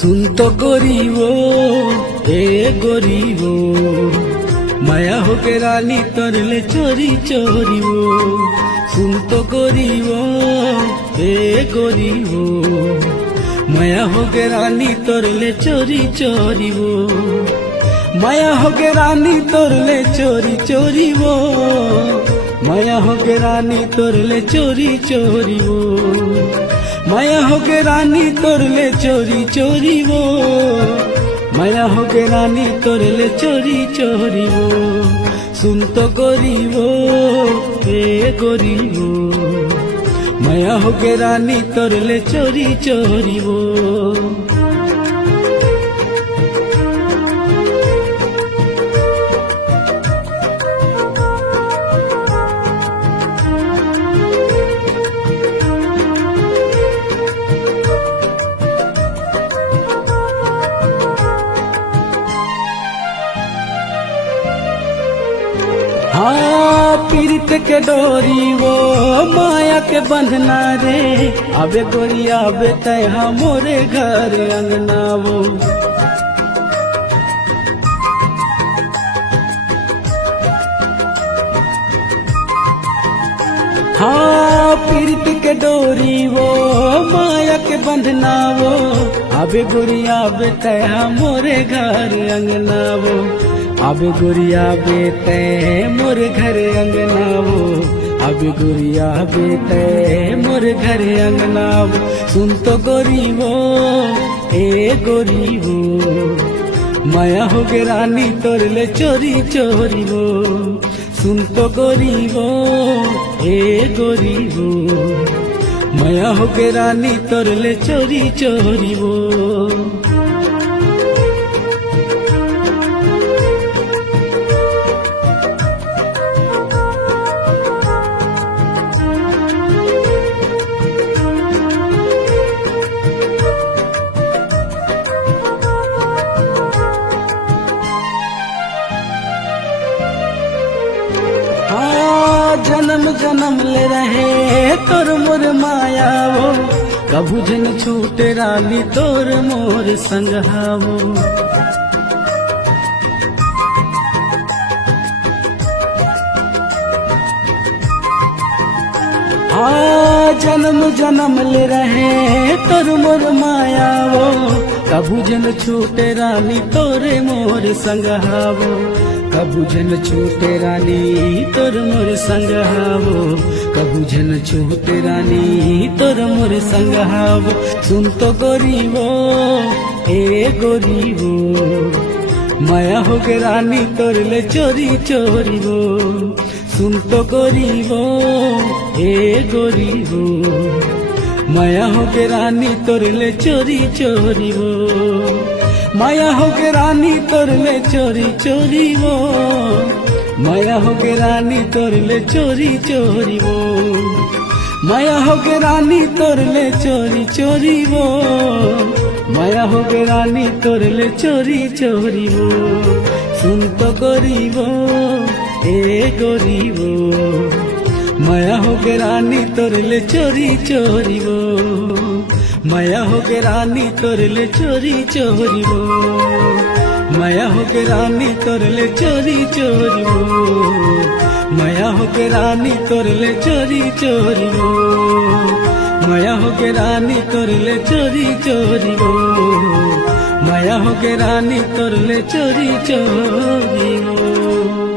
सुन तो गरीब ए गरीब माया हो के रानी तरले चोरी चोरी सुन तो गरीब ए गरीब माया हो के रानी तरले चोरी चोरी माया हो के रानी तरले चोरी चोरी माया हो के रानी तरले चोरी चोरी माया हो के रानी तोरले चोरी चोरी माया हो के रानी तोरले चोरी चोरी सुन तो गरीब हे गरीब माया हो के रानी तोरले चोरी चोरी हाँ पीरित के डोरी वो माया के बंधना रे अबे गोरिया अबे तय मोरे घर अंगना वो हाँ पीरित के डोरी वो माया के बंधना वो अबे गोरिया अबे तय मोरे घर अंगना वो अब गुड़िया बेटे मोर घर अंगना वो अब गुड़िया बेटे मोर घर अंगना वो सुन तो गरीबो ए गरीबो माया हो गे रानी तोरले चोरी चोरी वो सुन तो गरीबो ए गरीबो माया हो गे रानी तोरले चोरी चोरी वो जन्म जन्म ले रहे तोर मोर माया वो कभू जन छूटे रानी तोर मोर संगहावो जन्म जन्म ले रहे तोर मोर माया वो कभू जन छूटे रानी तोरे मोर संगहावो कबू जन छूटे रानी तोर मोर संगहावो कबू जन छूटे रानी तोर मोर संगहावो सुन तो गरीबो ए गरीबो माया हो गे रानी तोरले चोरी चोरी वो सुन तो गरीबो ए गरीबो माया हो गे रानी तोरले चोरी चोरी वो माया हो गे रानी तोरले चोरी चोरी वो माया हो गे रानी तोरले चोरी चोरी वो माया हो गे रानी तोरले चोरी चोरी वो माया हो गे रानी तोरले चोरी चोरी वो सुन तो गरीबो ए गरीबो माया हो गे रानी तोरले चोरी चोरी वो माया हो गे रानी तोरले चोरी चोरी वो माया हो गे रानी तोरले चोरी चोरी वो माया हो गे रानी तोरले चोरी चोरी वो माया हो गे रानी तोरले चोरी चोरी वो माया हो गे रानी तोरले चोरी चोरी वो।